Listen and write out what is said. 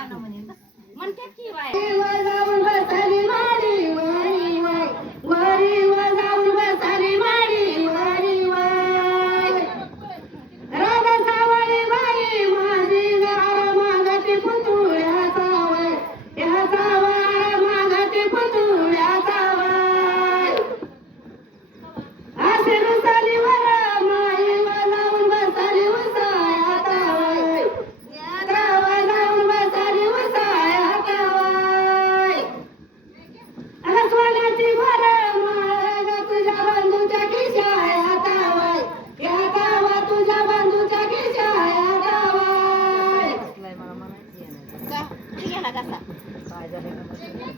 गाणं म्हणे म्हणतात की बाय. झाला कसा काय झालं